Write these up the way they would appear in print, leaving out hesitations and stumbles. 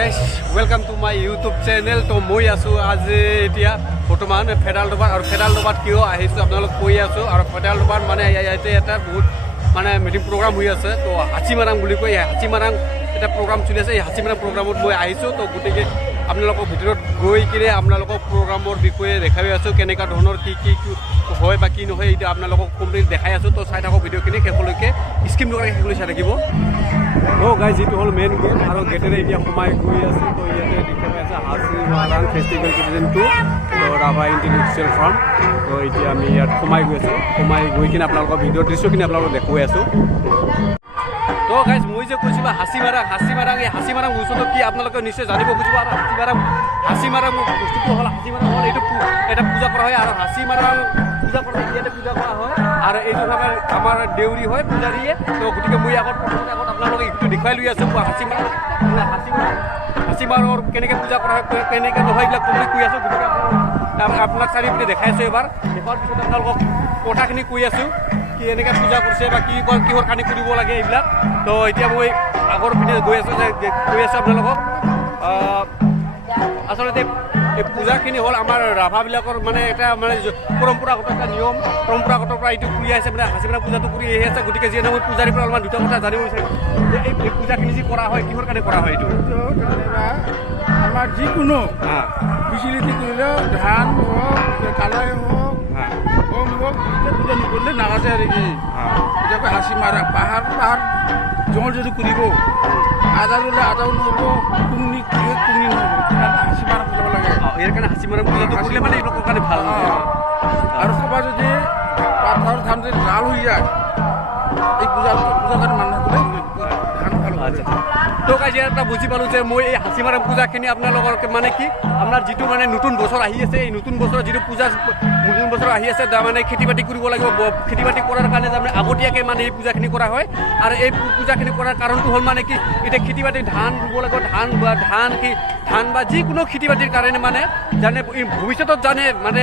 guys, welcome to my YouTube channel. তো মই আছো আজি এতিয়া বৰ্তমান ফেডাৰেল দৰবাৰ আৰু ফেডাৰেল দৰবাৰত কিয় আহিছো আপোনালোক কৈ আছো আৰু ফেডাৰেল দৰবাৰ মানে ইয়াতে এটা বহুত মানে মিটিং প্ৰগ্ৰাম হৈ আছে তো হাচিমাৰাং বুলি কয় হাচিমাৰাং এটা প্ৰগ্ৰাম চলি আছে এই হাচিমাৰাং প্ৰগ্ৰামত মই আহিছো তো গতিকে আপোনালোকৰ ভিতৰত গৈ কিনে আপোনালোকৰ প্ৰগ্ৰামৰ বিষয়ে দেখাই আছো কেনেকুৱা ধৰণৰ কি হয় বা কি নহয় এতিয়া আপোনালোকক কমপ্লিট দেখাই আছো তো চাই থাকক ভিডিঅ'খিনি শেষলৈকে স্কিপ নকৰাকৈ শেষলৈ চাই থাকিব তো গাইজ এইটো হ'ল মেইন গেট আৰু গেটেৰে এতিয়া সোমাই গৈ আছে তো ইয়াতে দেখা পাই আছে হাচিমাৰাং ফেষ্টিভেল 2002 তো ৰাভা ইণ্টেলেকচুৱেল ফাৰ্ম তো এতিয়া আমি ইয়াত সোমাই গৈ আছো সোমাই গৈ কিনে আপোনালোকৰ ভিডিঅ'ৰ দৃশ্যখিনি আপোনালোকক দেখুৱাই আছো তো গাইজ মই যে কৈছিলোঁ হাচিমাৰাং এই হাচিমাৰাং বস্তুটো কি আপোনালোকে নিশ্চয় জানিব খুজিব আৰু হাচিমাৰাং বস্তুটো হ'ল হাচিমাৰাং হ'ল এইটো এটা পূজা কৰা হয় আৰু হাচিমাৰাং পূজা কৰা ইয়াতে পূজা কৰা হয় আৰু এইটো আমাৰ দেউৰী হয় পূজাৰীয়ে তো গতিকে মই আগত আপোনালোকে এইটো দেখুৱাই লৈ আছোঁ হাচিমাৰাঙৰ কেনেকৈ পূজা কৰা হয় কেনেকৈ নহয় এইবিলাক কমপ্লিট কৈ আছোঁ গতিকে আপোনাক চাৰিওপিনে দেখাই আছোঁ এবাৰ দেখাৰ পিছত আপোনালোকক কথাখিনি কৈ আছোঁ কি এনেকৈ পূজা কৰিছে বা কি কয় কিহৰ কাৰণে কৰিব লাগে এইবিলাক তো এতিয়া মই আগৰ পিনে গৈ আছোঁ আপোনালোকক আচলতে এই পূজাখিনি হ'ল আমাৰ ৰাভাবিলাকৰ মানে এটা মানে পৰম্পৰাগত এটা নিয়ম পৰম্পৰাগতৰ পৰা এইটো কৰি আহিছে মানে হাচিমাৰাং পূজাটো কৰি আহি আছে গতিকে যিহেতু মই পূজাৰীৰ পৰা অলপমান দুটা কথা জানিব বিচাৰিম যে এই পূজাখিনি যি কৰা হয় কিহৰ কাৰণে কৰা হয় এইটো আমাৰ যিকোনো ফেচিলিটি কৰিলেও ধান হওক কালাই হওক গম হওক পূজা নকৰিলে নাগাছে আৰু কি এতিয়া হাচিমাৰাং পাহাৰ জংঘল যদি কৰিব আদা ৰুলে আদাও নহ'ব কুমনি নহ'ব হাচিমাৰাং কৰিব লাগে ইয়াৰ কাৰণে হাচিমাৰাং পূজাটো কৰিলে মানে এইবিলাকৰ কাৰণে ভাল আৰু সবা যদি পাথৰ ধান যদি লাল হৈ যায় এই পূজাৰ কাৰণে মানুহসকলে ধান ভাল আচ্ছা তো কাজি এটা বুজি পালোঁ যে মই এই হাচিমাৰাং পূজাখিনি আপোনালোকৰ মানে কি আপোনাৰ যিটো মানে নতুন বছৰ আহি আছে এই নতুন বছৰৰ যিটো পূজা নতুন বছৰ আহি আছে তাৰমানে খেতি বাতি কৰিব লাগিব খেতি বাতি কৰাৰ কাৰণে তাৰমানে আগতীয়াকৈ মানে এই পূজাখিনি কৰা হয় আৰু এই পূজাখিনি কৰাৰ কাৰণটো হ'ল মানে কি এতিয়া খেতি বাতি ধান ৰুব লাগিব ধান বা যিকোনো খেতি বাতিৰ কাৰণে মানে জানে ভৱিষ্যতত জানে মানে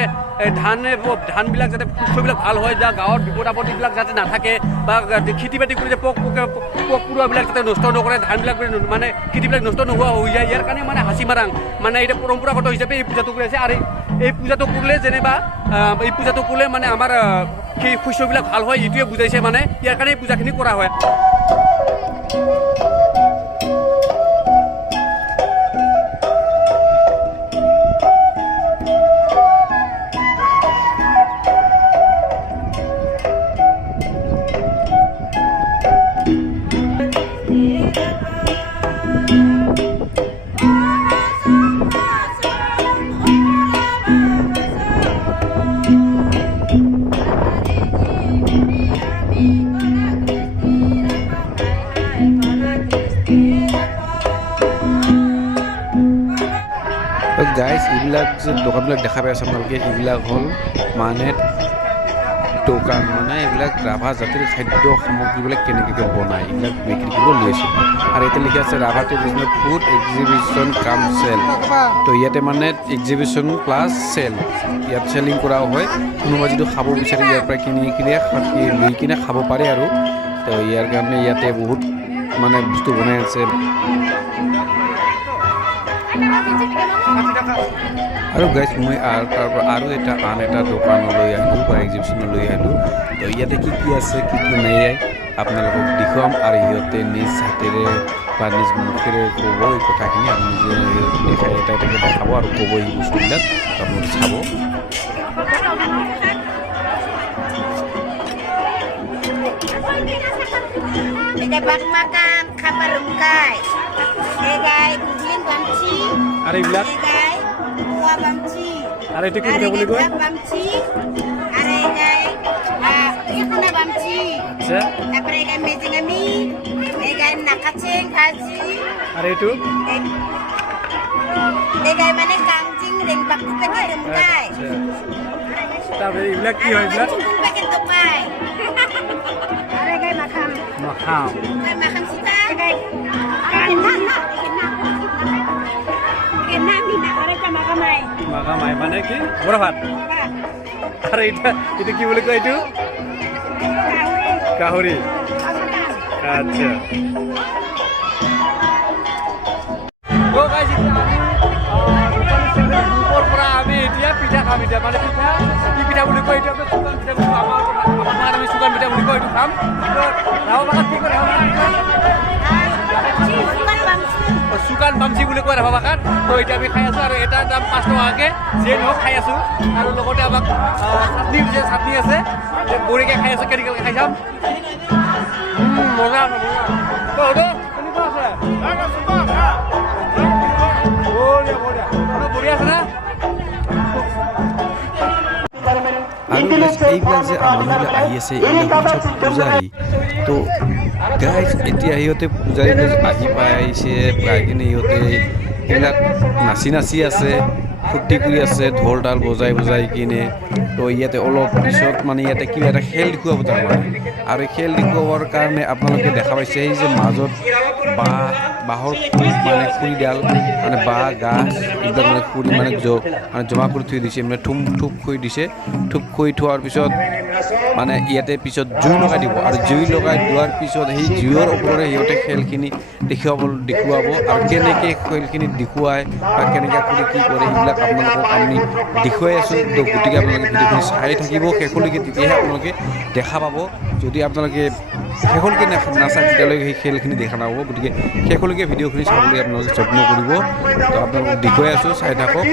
ধানবিলাক যাতে শস্যবিলাক ভাল হয় যা গাঁৱত বিপদ আপদবিলাক যাতে নাথাকে বা খেতি বাতি কৰি যে পোক পৰুৱাবিলাক যাতে নষ্ট নকৰে ধানবিলাক মানে খেতিবিলাক নষ্ট নোহোৱা হৈ যায় ইয়াৰ কাৰণে মানে হাচিমাৰাং মানে এটা পৰম্পৰাগত হিচাপে এই পূজাটো কৰি আছে আৰু এই পূজাটো কৰিলে যেনিবা এই পূজাটো কৰিলে মানে আমাৰ সেই শস্যবিলাক ভাল হয় এইটোৱে বুজাইছে মানে ইয়াৰ কাৰণে এই পূজাখিনি কৰা হয় গাইজ এইবিলাক যে দোকানবিলাক দেখা পাই আছে আপোনালোকে এইবিলাক হ'ল মানে দোকান মানে এইবিলাক ৰাভা জাতিৰ খাদ্য সামগ্ৰীবিলাক কেনেকৈ বনায় এইবিলাক বিক্ৰী কৰিব লৈছে আৰু ইয়াতে লিখা আছে ৰাভা ট্ৰেডিশ্যনেল ফুড এক্সিবিশ্যন কাম চেল তো ইয়াতে মানে এক্সিবিশ্যন প্লাছ চেল ইয়াত চেলিং কৰাও হয় কোনোবা যদি খাব বিচাৰে ইয়াৰ পৰা কিনি লৈ কিনে খাব পাৰে আৰু তো ইয়াৰ কাৰণে ইয়াতে বহুত মানে বস্তু বনাই আছে আৰু গাইজ মই তাৰ পৰা আৰু আন এটা দোকানলৈ আহিলোঁ বা এক্সিবিশ্যনলৈ আহিলোঁ তো ইয়াতে কি আছে কি নাই আপোনালোকক দেখুৱাম আৰু সিহঁতে নিজ হাতেৰে বা নিজ মুখেৰে ক'ব এই কথাখিনি আপুনি যে দেখাই এটাকে দেখাব আৰু ক'ব এই বস্তুবিলাক আপোনালোকে চাব আৰু এইবিলাক আৰু এইটো কি বুলি কয় আৰু এইটো তাৰপৰা এইবিলাক কি হয় এইবিলাক মাখাম মাখামাই মানে কি বৰা ভাত আৰু এইটো কি বুলি কয় এইটো গাহৰি আচ্ছা গাইজ গ্ৰুপৰ পৰা আমি এতিয়া পিঠা খাম এতিয়া মানে পিঠা কি পিঠা বুলি কয় এতিয়া শুকান পিঠা বুলি আমাৰ আমি শুকান পিঠা বুলি কয় এইটো খাম ৰাও বাগাত কি কৰে শুকান বামচি বুলি কয় ৰাভা বাগাত তো এতিয়া আমি খাই আছোঁ আৰু এটাৰ দাম 5 টকাকৈ যিয়ে নহওক খাই আছোঁ আৰু লগতে আমাক চাটনি আছে বঢ়িয়াকৈ খাই আছোঁ কেনেকৈ খাই চাম মজা কেনেকুৱা আছে বঢ়িয়া আছে না আৰু এইবিলাক যে মানুহবিলাক আহি আছে এইবিলাক চব পূজাৰী তো গাইজ এতিয়া সিহঁতে পূজাৰীবিলাক আহি পাইছে পাই কিনে সিহঁতে এইবিলাক নাচি আছে ফূৰ্তি কৰি আছে ঢোল তাল বজাই কিনে তো ইয়াতে অলপ পিছত মানে ইয়াতে কিবা এটা খেল দেখুৱাব তাৰমানে আৰু খেল দেখুৱাবৰ কাৰণে আপোনালোকে দেখা পাইছে সেই যে মাজত বাঁহৰ মানে খৰিডাল মানে বাঁহ গাছ এইবিলাক মানে খৰি মানে জমা কৰি থৈ দিছে মানে থুপ কৰি দিছে থুপ কৰি থোৱাৰ পিছত মানে ইয়াতে পিছত জুই লগাই দিব আৰু জুই লগাই দিয়াৰ পিছত সেই জুইৰ ওপৰতে সিহঁতে খেলখিনি দেখুৱাব আৰু কেনেকৈ খেলখিনি দেখুৱাই বা কেনেকৈ কৰি কি কৰে সেইবিলাক আপোনালোকক আমি দেখুৱাই আছোঁ তো গতিকে আপোনালোকে ভিডিঅ'খিনি চাই থাকিব শেষলৈকে তেতিয়াহে আপোনালোকে দেখা পাব যদি আপোনালোকে শেষলৈকে নাচায় তেতিয়ালৈকে সেই খেলখিনি দেখা নাপাব গতিকে শেষলৈকে ভিডিঅ'খিনি চাবলৈ আপোনালোকে যত্ন কৰিব তো আপোনালোকক দেখুৱাই আছোঁ চাই থাকক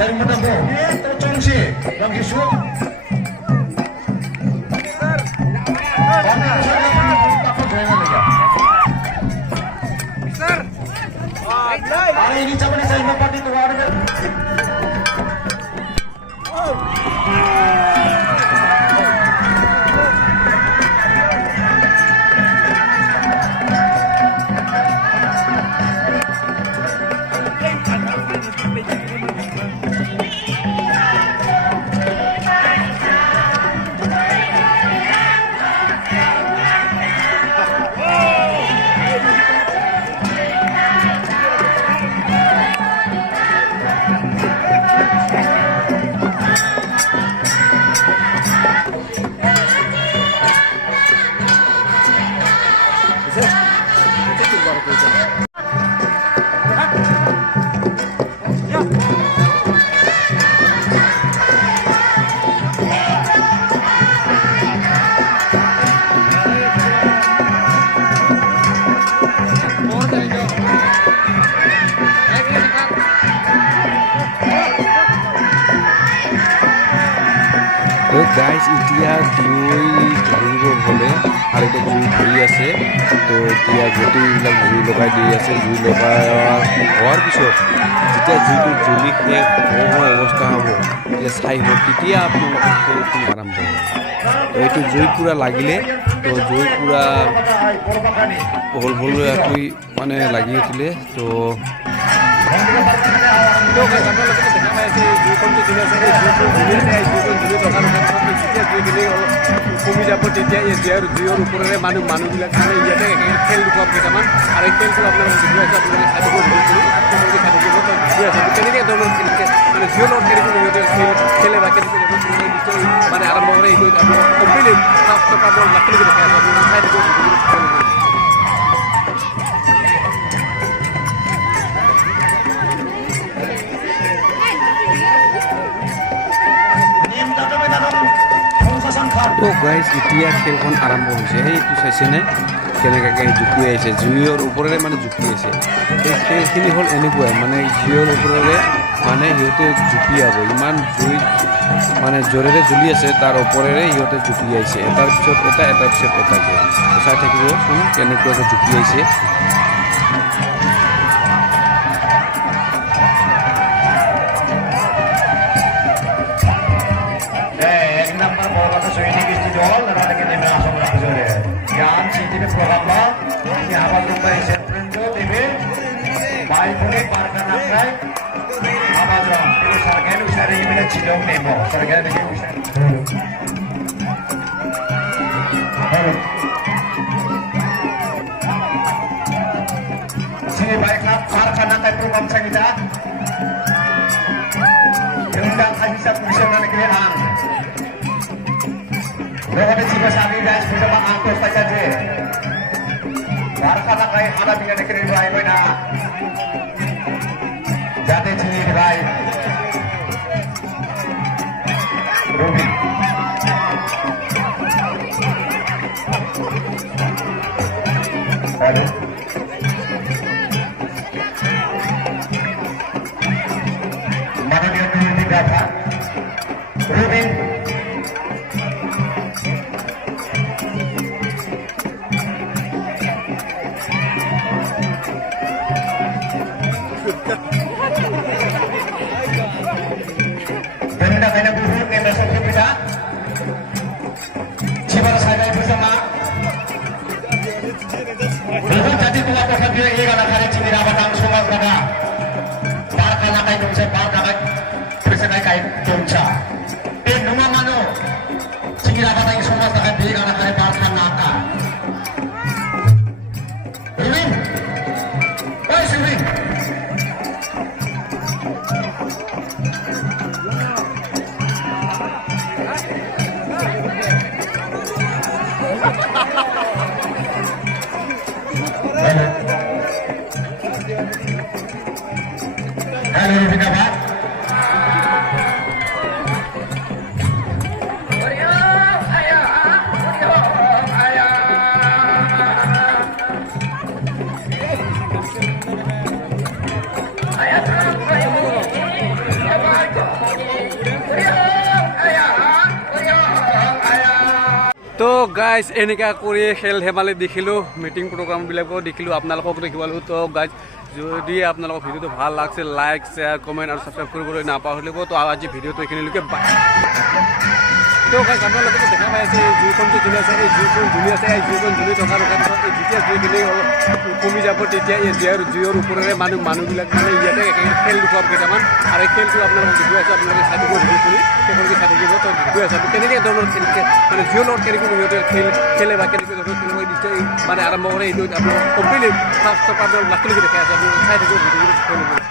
dari muda bo itu congsi yang isu hari ini coba nih saya mau itu warga guys এতিয়া জুই ধৰিব হ'লে আৰু এতিয়া জুই ধৰি আছে তো এতিয়া গোটেইবিলাক জুই লগাই দি আছে জুই লগাই হোৱাৰ পিছত যেতিয়া জুইটো জ্বলি শেষ অৱস্থা হ'ব তেতিয়া চাই হ'ব তেতিয়া আপোনালোকৰ খেলখিনি আৰম্ভ হ'ব তো এইটো জুই পূৰা লাগিলে তো জুই পূৰা ভলকৈ মানে লাগি উঠিলে তো কমি যাব তেতিয়া এই জুইৰ ওপৰেৰে মানুহবিলাক মানে ইয়াতে খেল দেখুৱাম কেইটামান আৰু এই খেলটো আপোনালোকে কেনেকৈ ধৰণৰ মানে জুইৰ লগত কেনেকৈ সিহঁতে খেলে বা কেনেকৈ মানে আৰম্ভ কৰে এইটো আপোনালোক কমপ্লিট লাখিলৈকে দেখাই আছোঁ আপোনালোকে চাই থাকিব তো গাইজ এতিয়া খেলখন আৰম্ভ হৈছে সেইটো চাইছেনে কেনেকৈ জুপি আহিছে, জুইৰ ওপৰেৰে মানে জুপি আছে। এই খেলখিনি হ'ল এনেকুৱাই, মানে জুইৰ ওপৰেৰে মানে সিহঁতে জুপিয়াব, ইমান জুই মানে জোৰেৰে জ্বলি আছে, তাৰ ওপৰেৰে সিহঁতে জুপি আহিছে, এটাৰ পিছত এটা, এটাৰ পিছত এটাকে। চাই থাকিবচোন কেনেকুৱাকৈ জুপি আহিছে। এক নম্বর বল সৈনিক দল নাকি নেমে আসুন রাজরে জ্ঞান সিটিভি প্রভাব ini awal rumah Sentrenjo TV baik boleh parkan nakai Amadron itu sargen usari ini cidong nemo sargen ini usari sini baiklah parkan nakai program kita undang hadisat bisa negeri ang Rohde jiba sami guys bersama Angkos Tajaje Warsa nakai ada dengan negeri Rai Bena Jate Cini Rai Ruby Aduh Mana dia dulu tidak Pak Ruby Benda kena buhur yang besok kita Cibar saya bersama Buhur jadi tua kosan dia ini karena kali cini rapat langsung pada Barka nakai dongsa, barka nakai bersenai kain dongsa Numa mano Cini rapat yang semua nakai dia karena kali barka nakai Ruin Oi Ruin Halo Rufina Pak তো guys এনেকা কৰি খেল ধেমালি দেখিলোঁ, meeting প্ৰগ্ৰামবিলাকো দেখিলোঁ, আপোনালোকক দেখিবলৈ। তো গাইজ যদি আপোনালোকৰ ভিডিঅ'টো ভাল লাগছে লাইক শ্বেয়াৰ কমেণ্ট আৰু ছাবস্ক্ৰাইব কৰিবলৈ নাপাহৰিব। তো আজি ভিডিঅ'টো এইখিনিলৈকে বাই। তো গাইজ আপোনালোকে দেখা পাই আছে এই জুইখনটো জ্বলি আছে, এই জুইখন জ্বলি আছে, এই জুইখন জ্বলি থকাৰ পিছত যেতিয়া জুইখিনি অলপ কমি যাব তেতিয়া এই জুইৰ ওপৰেৰে মানুহবিলাক মানে ইয়াতে খেল দেখুৱাব কেইটামান। আৰু এই খেলটো আপোনালোকক দেখুৱাই আছোঁ, আপোনালোকে চাই থাকিব ভিডিঅ'খিনি, সেইখনকে চাই থাকিব। তো দেখুৱাই আছোঁ কেনেকৈ ধৰণৰ মানে জুইৰ লগত কেনেকৈ সিহঁতে খেলে বা কেনেকৈ ধৰণৰ নিশ্চয় মানে আৰম্ভ কৰে। এইটো আপোনালোকক কমপ্লিটলি ফাৰ্ষ্টৰ পৰা লাষ্টলৈকে দেখাই আছোঁ, আপোনালোকে চাই থাকিব ভিডিঅ'খিনি।